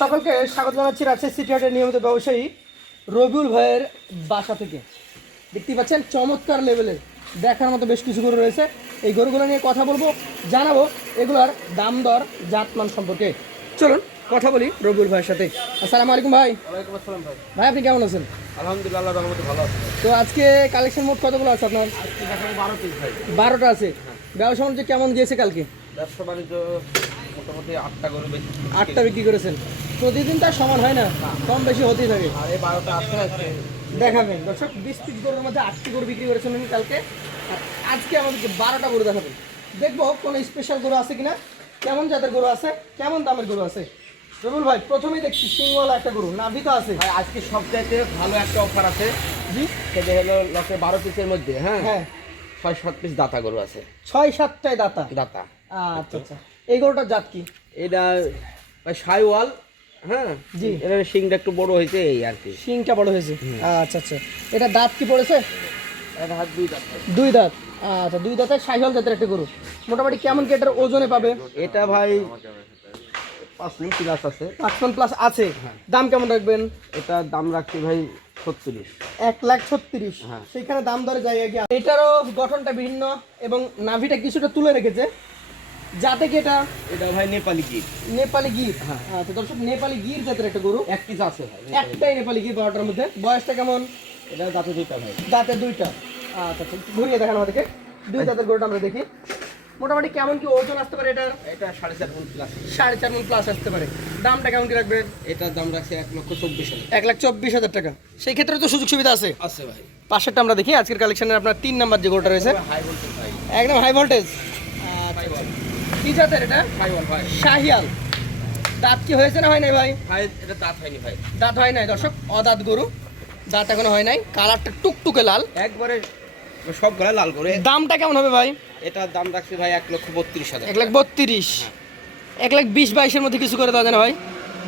সকলকে স্বাগত জানাচ্ছি রাজশাহী সিটি হাটের নিয়মিত ব্যবসায়ী রবিউল ভাইয়ের বাসা থেকে। দেখতে পাচ্ছেন চমৎকার লেভেলের দেখার মতো বেশ কিছু গরু রয়েছে। এই গরুগুলো নিয়ে কথা বলব জানাব এগুলোর দাম দর জাতমান সম্পর্কে। চলুন কথা বলি রবিউল ভাইয়ের সাথে। আসসালামু আলাইকুম ভাই। ভাই। আপনি কেমন আছেন? আলহামদুলিল্লাহ ভালো আছে। তো আজকে কালেকশন মোট কতগুলো আছে আপনার? বারোটা আছে। ব্যবসা বাণিজ্য কেমন গিয়েছে কালকে? ব্যবসা বাণিজ্য মোটামুটি আটটা গরু আটটা বিক্রি করেছেন। প্রতিদিন তার সমান হয় না কম বেশি হতেই থাকে। আর বারোটা আছে দেখাবেন। দর্শক বিশ পিস গরুর মধ্যে আটটি গরু বিক্রি করেছেন উনি কালকে। আজকে আমাদেরকে বারোটা গরু দেখাবেন। দেখব কোনো স্পেশাল গরু আছে কিনা কেমন জাতের গরু আছে কেমন দামের গরু আছে। রবুল ভাই প্রথমেই দেখছি সিংওয়ালা একটা গরু নাভি তো আছে। ভাই আজকে সবচাইতে ভালো একটা অফার আছে। জি। সেটা হলো লকে বারো পিসের মধ্যে হ্যাঁ? হ্যাঁ। ছয় সাত পিস দাতা গরু আছে। ছয় সাতটায় দাতা? দাতা। আচ্ছা আচ্ছা। এই গরুটার জাত কি? এটা সাইওয়াল। হ্যাঁ? জি। এটা শিংটা একটু বড় হয়েছে এই আর কি। শিংটা বড় হয়েছে। আচ্ছা আচ্ছা। এটা দাঁত কি পড়েছে? দুই দাঁত ভাই। দুই দাঁত। আচ্ছা দুই দাঁতের সাইহল জাতের একটা গরু। মোটামুটি কেমন কি এটার ওজনে পাবে? এটা ভাই পাঁচ প্লাস আছে। পাঁচ টন প্লাস আছে। দাম কেমন রাখবেন? এটা দাম রাখছি ভাই ছত্রিশ। এক লাখ ছত্রিশ। হ্যাঁ। সেইখানে দাম দরে জায়গা এটারও গঠনটা ভিন্ন এবং নাভিটা কিছুটা তুলে রেখেছে। যাতে কি এটা? এটা ভাই নেপালি গিট নেপালি গির? আচ্ছা দর্শক নেপালি গির জাতের একটা গরু এক পিস আছে ভাই। একটাই নেপালি গির বারোটার মধ্যে। বয়সটা কেমন? এটা দাঁতে দুইটা ভাই। দাঁতে দুইটা। আচ্ছা আচ্ছা ঘুরিয়ে দেখান আমাদেরকে। দুই দাঁতের গরুটা আমরা দেখি। মোটামুটি কেমন কি ওজন আসতে পারে এটার? এটা সাড়ে চার মন প্লাস সাড়ে চার মন প্লাস আসতে পারে। দামটা কেমন কি রাখবেন এটার দাম রাখছে এক লক্ষ চব্বিশ হাজার। এক লাখ চব্বিশ হাজার টাকা। সেই ক্ষেত্রে তো সুযোগ সুবিধা আছে। আছে ভাই। পাশেরটা আমরা দেখি। আজকের কালেকশনের আপনার তিন নাম্বার যে গরুটা রয়েছে। হাই ভোল্টেজ ভাই। একদম হাই ভোল্টেজ কি জাতের এটা? শাহিয়াল। দাঁত কি হয়েছে না হয় নাই ভাই? ভাই এটা দাঁত হয়নি ভাই। দাঁত হয় নাই দর্শক। অদাঁত গরু। দাঁত এখনও হয় নাই। কালারটা টুকটুকে লাল। একবারে সব গলা লাল করে দামটা কেমন হবে ভাই? এটার দাম রাখছে ভাই এক লক্ষ বত্রিশ হাজার। এক লাখ বত্রিশ। এক লাখ বিশ বাইশের মধ্যে কিছু করে দেওয়া যায় না ভাই?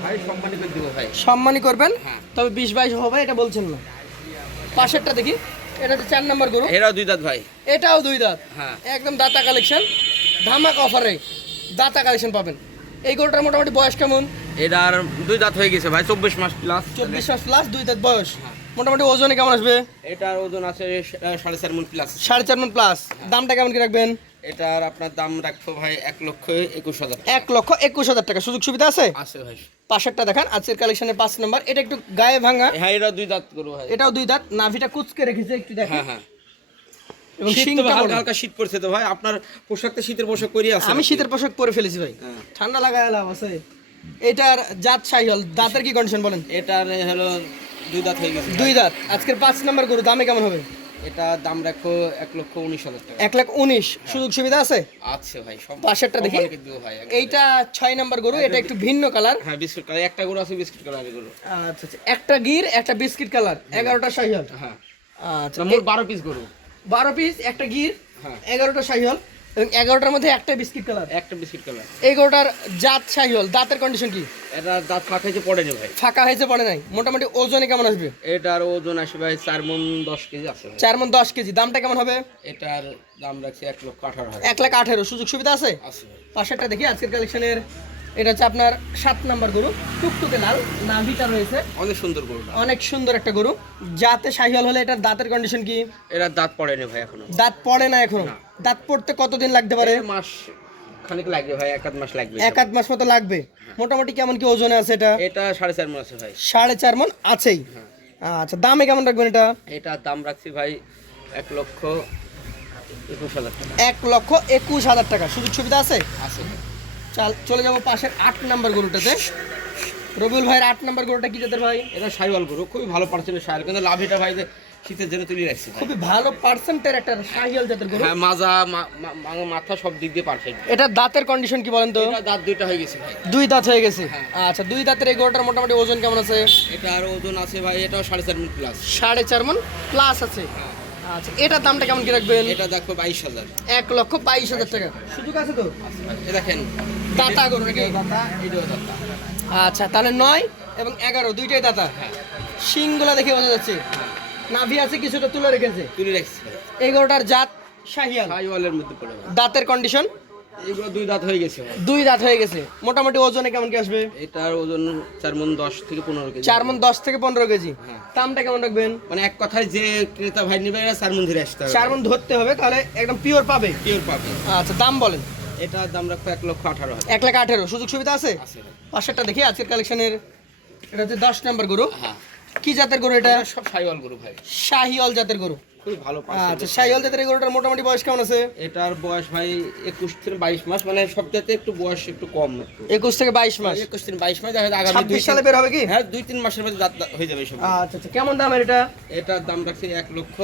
ভাই সম্মানি করে দিব ভাই। সম্মানই করবেন? হ্যাঁ। তবে বিশ বাইশ হবে এটা বলছেন না। পাশেরটা দেখি। এটা হচ্ছে চার নম্বর গরু। এরাও দুই দাঁত ভাই। এটাও দুই দাঁত। হ্যাঁ। একদম দাতা কালেকশন ধামাক অফারে দাতা কালেকশন পাবেন। এই গরুটার মোটামুটি বয়স কেমন? এটার দুই দাঁত হয়ে গেছে ভাই চব্বিশ মাস প্লাস চব্বিশ মাস প্লাস দুই দাঁত বয়স। মোটামুটি ওজনে কেমন আসবে? এটার ওজন আছে সাড়ে চার মন প্লাস সাড়ে চার মন প্লাস দামটা কেমন কি রাখবেন? এটার আপনার দাম রাখব ভাই এক লক্ষ একুশ হাজার এক লক্ষ একুশ হাজার টাকা। সুযোগ সুবিধা আছে? আছে ভাই। পাশেরটা দেখান আজকের কালেকশনের পাঁচ নাম্বার এটা একটু গায়ে ভাঙা। হ্যাঁ এটা দুই দাঁত করব ভাই। এটাও দুই দাঁত। নাভিটা কুচকে রেখেছে একটু দেখেন। হ্যাঁ হ্যাঁ। এবং শিংটা হালকা হালকা শীত পড়ছে তো ভাই আপনার পোশাক তো শীতের পোশাক করিয়ে আছে আমি শীতের পোশাক পরে ফেলেছি ভাই। হ্যাঁ। ঠান্ডা লাগায় লাভ আছে। এটার জাত সাইহল দাঁতের কি কন্ডিশন বলেন? এটার হলো দুই দাঁত হয়ে গেছে। দুই দাঁত। আজকের পাঁচ নাম্বার গরু দামে কেমন হবে? এটা দাম রাখো এক লক্ষ উনিশ হাজার টাকা। এক লাখ উনিশ। সুযোগ সুবিধা আছে? আছে ভাই সব পাশেরটা দেখি। এইটা ছয় নাম্বার গরু এটা একটু ভিন্ন কালার। হ্যাঁ বিস্কুট কালার। একটা গরু আছে বিস্কুট কালারের গরু। আচ্ছা আচ্ছা। একটা গির একটা বিস্কিট কালার। এগারোটা সাইহল হ্যাঁ। আচ্ছা মোট বারো পিস গরু। বারো পিস একটা গির হ্যাঁ। এগারোটা সাইহল এবং এগারোটার মধ্যে একটা বিস্কিট কালার। একটা বিস্কিট কালার। এই গরুটার জাত সাইহল দাঁতের কন্ডিশন কি? এটা দাঁত ফাঁকাইছে পড়েনি ভাই। ফাঁকা হয়েছে পড়ে নাই। মোটামুটি ওজনে কেমন আসবে? এটার ওজন আসবে ভাই চার মন দশ কেজি আছে ভাই। চার মন দশ কেজি। দামটা কেমন হবে? এটার দাম রাখছে এক লক্ষ আঠারো হাজার। এক লাখ আঠেরো। সুযোগ সুবিধা আছে? আছে পাশেরটা দেখি আজকের কালেকশনের এটা হচ্ছে আপনার সাত নাম্বার গরু। টুকটুকে লাল নাভিটা রয়েছে। অনেক সুন্দর গরু অনেক সুন্দর একটা গরু। যাতে সাহিয়াল হলে এটার দাঁতের কন্ডিশন কি? এটার দাঁত পড়েনি ভাই এখনও। দাঁত পড়ে না এখনও। দাঁত পড়তে কতদিন লাগতে পারে? মাস খানিক লাগবে ভাই এক আধ মাস লাগবে এক আধ মাস মতো লাগবে। মোটামুটি কেমন কি ওজনে আছে এটা? এটা সাড়ে চার মন আছে ভাই। সাড়ে চার মন আছেই। আচ্ছা দামে কেমন রাখবেন এটা? এটার দাম রাখছি ভাই এক লক্ষ একুশ হাজার টাকা। এক লক্ষ একুশ হাজার টাকা। সুযোগ সুবিধা আছে? আছে। চাল যাব পাশের আট নাম্বার গরুটাতে। রবিউল ভাইয়ের আট নাম্বার গরুটা কি জাতের ভাই? এটা সাইওয়াল গরু খুবই ভালো পার্সেন্টের সাইল কিন্তু লাভ এটা ভাই শীতের জন্য তুলে রাখছি খুবই ভালো পার্সেন্টের একটা সাহিয়াল জাতের গরু। হ্যাঁ মাজা মাথা সব দিক দিয়ে পারফেক্ট এটা দাঁতের কন্ডিশন কি বলেন তো? এটা দাঁত দুইটা হয়ে গেছে ভাই। দুই দাঁত হয়ে গেছে? আচ্ছা দুই দাঁতের এই গরুটার মোটামুটি ওজন কেমন আছে? এটা আর ওজন আছে ভাই এটাও সাড়ে চার মিনিট প্লাস সাড়ে চার মন প্লাস আছে। আচ্ছা এটার দামটা কেমন কি রাখবেন? এটা দেখো বাইশ হাজার। এক লক্ষ বাইশ হাজার টাকা। সুযোগ আছে তো? এ দেখেন দাতা গরু নাকি? দাতা এটাও দাতা। আচ্ছা তাহলে নয় এবং এগারো দুইটাই দাতা? শিংগুলা দেখে বোঝা যাচ্ছে। নাভি আছে কিছুটা তুলে রেখেছে। তুলে রেখেছে। এগারোটার জাত শাহিয়াল। শাহিওয়ালের মধ্যে পড়ে দাঁতের কন্ডিশন এগুলো দুই দাঁত হয়ে গেছে। দুই দাঁত হয়ে গেছে। মোটামুটি ওজনে কেমন কি আসবে? এটার ওজন চার মন দশ থেকে পনেরো কেজি। চার মন দশ থেকে পনেরো কেজি। হ্যাঁ। দামটা কেমন রাখবেন? মানে এক কথায় যে ক্রেতা ভাই নেবে চার মন ধরে আসতে হবে। চার মন ধরতে হবে তাহলে একদম পিওর পাবে। পিওর পাবে। আচ্ছা দাম বলেন। এটার দাম রাখব এক লক্ষ আঠারো এক লাখ আঠেরো সুযোগ সুবিধা আছে? পাশেরটা দেখি আজকের কালেকশনের এটা হচ্ছে দশ নম্বর গরু। হ্যাঁ। কি জাতের গরু এটা? এটা সব সাইওয়াল গরু ভাই। শাহিওয়াল জাতের গরু। খুবই ভালো আচ্ছা শাহিওয়াল জাতের গরুটার মোটামুটি বয়স কেমন আছে? এটার বয়স ভাই একুশ থেকে বাইশ মাস মানে সবটাতে একটু বয়স একটু কম একুশ থেকে বাইশ মাস? একুশ থেকে বাইশ মাস দেখা আগামী দুই সালে বের হবে কি? হ্যাঁ দুই তিন মাসের মধ্যে দাঁত দাঁত হয়ে যাবে সব। আচ্ছা আচ্ছা কেমন দামের এটা? এটার দাম রাখছি এক লক্ষ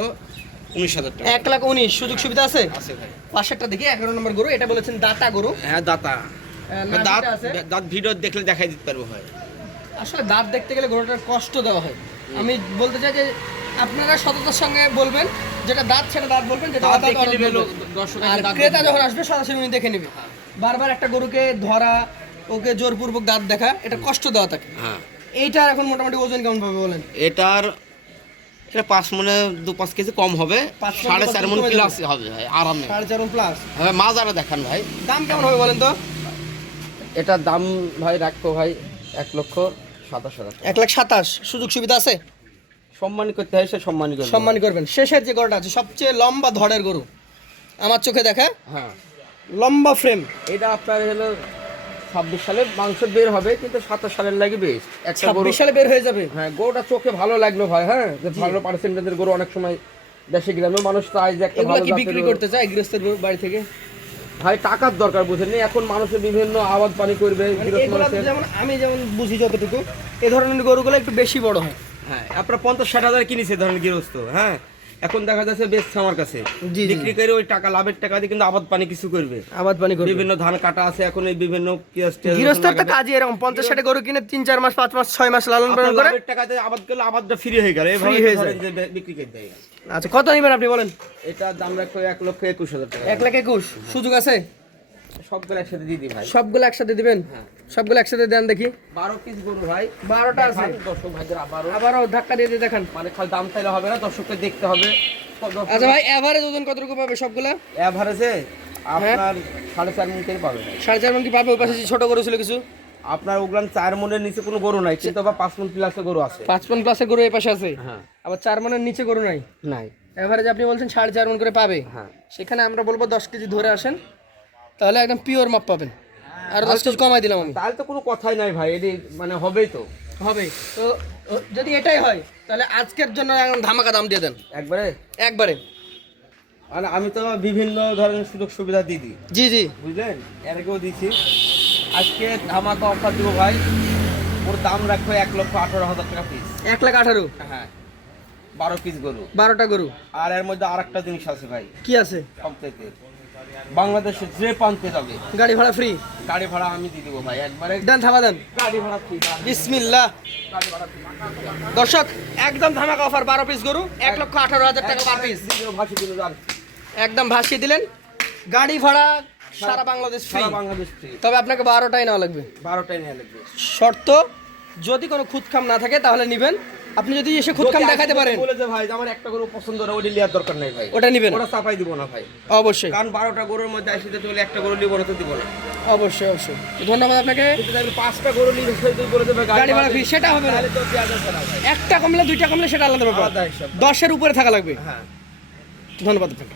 উনিশ হাজার টাকা। এক লাখ উনিশ সুযোগ সুবিধা আছে? আছে ভাই। পাশেরটা দেখি এগারো নম্বর গরু এটা বলেছেন দাতা গরু। হ্যাঁ দাতা। দাঁত দাঁত ভিডিও দেখলে দেখাই দিতে পারব আসলে দাঁত দেখতে গেলে গরুটার কষ্ট দেওয়া হয়। আমি বলতে চাই যে আপনারা সততার সঙ্গে বলবেন যেটা দাঁত সেটা দাঁত বলবেন যেটা আর ক্রেতা যখন আসবে সরাসরি উনি দেখে নেবে। বারবার একটা গরুকে ধরা ওকে জোরপূর্বক দাঁত দেখা এটা কষ্ট দেওয়া থাকে হ্যাঁ। এইটার এখন মোটামুটি ওজন কেমন পাবে বলেন? এটার এটা পাঁচ মনে দু পাঁচ কেজি কম হবে সাড়ে চার মন প্লাস হবে ভাই আরামে। সাড়ে চার প্লাস হ্যাঁ মাজারা দেখান ভাই। দাম কেমন হবে বলেন তো? এটার দাম ভাই রাখব ভাই এক লক্ষ সাতাশ হাজার এক লাখ সাতাশ সুযোগ সুবিধা আছে? সম্মানী করতে হয় সে সম্মানী করবে। সম্মান করবেন। শেষের যে গরুটা আছে সবচেয়ে লম্বা ধড়ের গরু। আমার চোখে দেখা। হ্যাঁ। লম্বা ফ্রেম এটা আপনার হলো ছাব্বিশ সালে মাংস বের হবে কিন্তু সাতাশ সালের লাগে বেস্ট ছাব্বিশ সালে বের হয়ে যাবে। হ্যাঁ গরুটা চোখে ভালো লাগল ভাই হ্যাঁ? যে ভালো পার্সেন্টেজের গরু অনেক সময় দেশে গ্রামের মানুষ চায় যে একটা ভালো কি বিক্রি করতে চায় গৃহস্থের বাড়ি থেকে? ভাই টাকার দরকার বুঝেননি? এখন মানুষের বিভিন্ন আবাদ পানি করবে মানে যেমন আমি যেমন বুঝি যতটুকু এ ধরনের গরুগুলো একটু বেশি বড় হয়। হ্যাঁ আপনার পঞ্চাশ ষাট হাজার কিনেছে ধরেন গৃহস্থ হ্যাঁ? এখন দেখা যাচ্ছে বেচছে আমার কাছে। বিক্রি করে ওই টাকা লাভের টাকা দিয়ে কিন্তু আবাদ পানি কিছু করবে। আবাদ পানি করবে। বিভিন্ন ধান কাটা আছে এখন এই বিভিন্ন গৃহস্থের তো কাজই এরকম। পঞ্চাশ ষাটে গরু কিনে তিন চার মাস পাঁচ মাস ছয় মাস লালন পালন করে টাকা দিয়ে আবাদ করলে আবাদটা ফ্রি হয়ে গেল। Free হয়ে ধরেন যে বে- বিক্রি করে দেয়। আচ্ছা কত নেবেন আপনি বলেন? এটা দাম রাখবে এক লক্ষ একুশ হাজার টাকা। এক লাখ একুশ। সুযোগ আছে? সবগুলো একসাথে দিয়ে দিই ভাই। সবগুলো একসাথে দিবেন? হ্যাঁ। সবগুলো একসাথে দেন দেখি। বারো পিস গরু ভাই। বারোটা আছে। দর্শক ভাইদের আবারও। আবারও ধাক্কা দিয়ে দেখান। মানে খালি দাম চাইলে হবে না দর্শককে দেখতে হবে। আচ্ছা ভাই এভারেজ ওজন কতটুকু পাবে সবগুলা? এভারেজে আপনার সাড়ে চার মিনিটের পাবে সাড়ে চার মন কি পাবে? ওই পাশে ছোট গরু ছিল কিছু? আপনার ওগুলান চার মনের নিচে কোনো গরু নাই কিন্তু আবার পাঁচ মন প্লাসের গরু আছে। পাঁচ মন প্লাসের গরু এই পাশে আছে? হ্যাঁ। আবার চার মনের নিচে গরু নাই? নাই। এভারেজ আপনি বলছেন সাড়ে চার মন করে পাবে? হ্যাঁ। সেখানে আমরা বলব দশ কেজি ধরে আসেন। তাহলে একদম পিওর মাপ পাবেন। আর দশ কেজি কমাই দিলাম আমি। তাহলে তো কোনো কথাই নাই ভাই এটি মানে হবেই তো। হবে তো যদি এটাই হয় তাহলে আজকের জন্য একদম ধামাকা দাম দিয়ে দেন। একবারে? একবারে। মানে আমি তো বিভিন্ন ধরনের সুযোগ সুবিধা দিয়ে দিই। জি জি। বুঝলেন? এর আগেও দিছি। আজকে ধামাকা অফার দিব ভাই। ওর দাম রাখব এক লক্ষ আঠারো হাজার টাকা পিস এক লাখ আঠারো? হ্যাঁ। বারো পিস গরু। বারোটা গরু। আর এর মধ্যে আর একটা জিনিস আছে ভাই। কি আছে? সবথেকে বাংলাদেশে যে প্রান্তে যাবে গাড়ি ভাড়া ফ্রি গাড়ি ভাড়া আমি দিয়ে দেবো ভাই একবারে দেন থামা দেন। গাড়ি ভাড়া ফ্রি বিসমিল্লাহ। দর্শক একদম ধামাকা অফার বারো পিস গরু এক লক্ষ আঠারো হাজার টাকা পার পিস একদম ভাসিয়ে দিলেন। গাড়ি ভাড়া সারা বাংলাদেশ ফ্রি সারা বাংলাদেশ ফ্রি তবে আপনাকে বারোটাই নেওয়া লাগবে। বারোটাই নিয়ে লাগবে। শর্ত যদি কোনো খুদখাম না থাকে তাহলে নিবেন। আপনি যদি এসে খুদখাম কাম দেখাতে পারেন। বলে যে ভাই আমার একটা গরু পছন্দ না ওটা লিয়ার দরকার নাই ভাই। ওটা নেবেন। ওটা সাফাই দিব না ভাই। অবশ্যই। কারণ বারোটা গরুর মধ্যে আসিতে চলে একটা গরু নিব না তো দিব না। অবশ্যই অবশ্যই। ধন্যবাদ আপনাকে। পাঁচটা গরু নিয়ে বলে দেবে গাড়ি ভাড়া ফ্রি সেটা হবে না। একটা কমলে দুইটা কমলে সেটা আলাদা ব্যাপার। দশের উপরে থাকা লাগবে। হ্যাঁ। ধন্যবাদ আপনাকে।